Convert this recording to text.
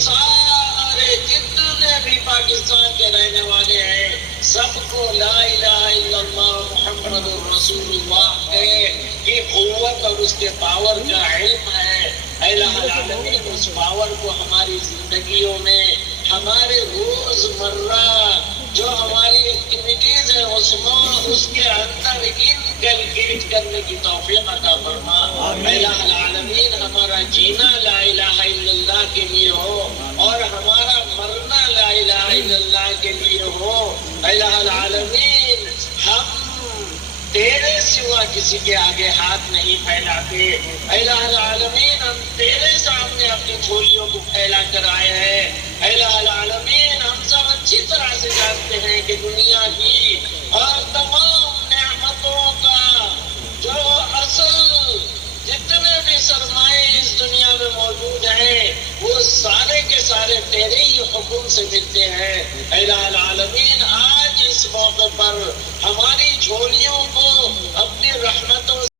سارے جتنے بھی پاکستان کے رہنے والے ہیں سب کو لا الہ الا اللہ محمد رسول اللہ کی قوت اور اس کے پاور کا علم ہے۔ الہ العالمین اس پاور کو ہماری زندگیوں میں، ہمارے روز مرہ جو ہماری ایکٹیویٹیز ہیں اس کے اندر انکلکیٹ کرنے کی توفیق عطا فرما۔ الہ العالمین ہمارا جینا لا الہ الا اللہ کے لیے ہو اور ہمارا مرنا لا الہ الا اللہ کے لیے ہو۔ الہ العالمین ہم تیرے سوا کسی کے آگے ہاتھ نہیں پھیلاتے۔ الہ العالمین ہم تیرے سامنے اپنی جھولیوں کو پھیلا کر آئے ہیں۔ الہ العالمین ہم سب اچھی طرح سے جانتے ہیں کہ دنیا کی اور تمام نعمتوں کا جو اصل جتنے بھی سرمائے اس دنیا میں موجود ہیں وہ سارے کے سارے تیرے ہی حکم سے ملتے ہیں۔ الہ العالمین آج اس موقع پر ہماری جھولی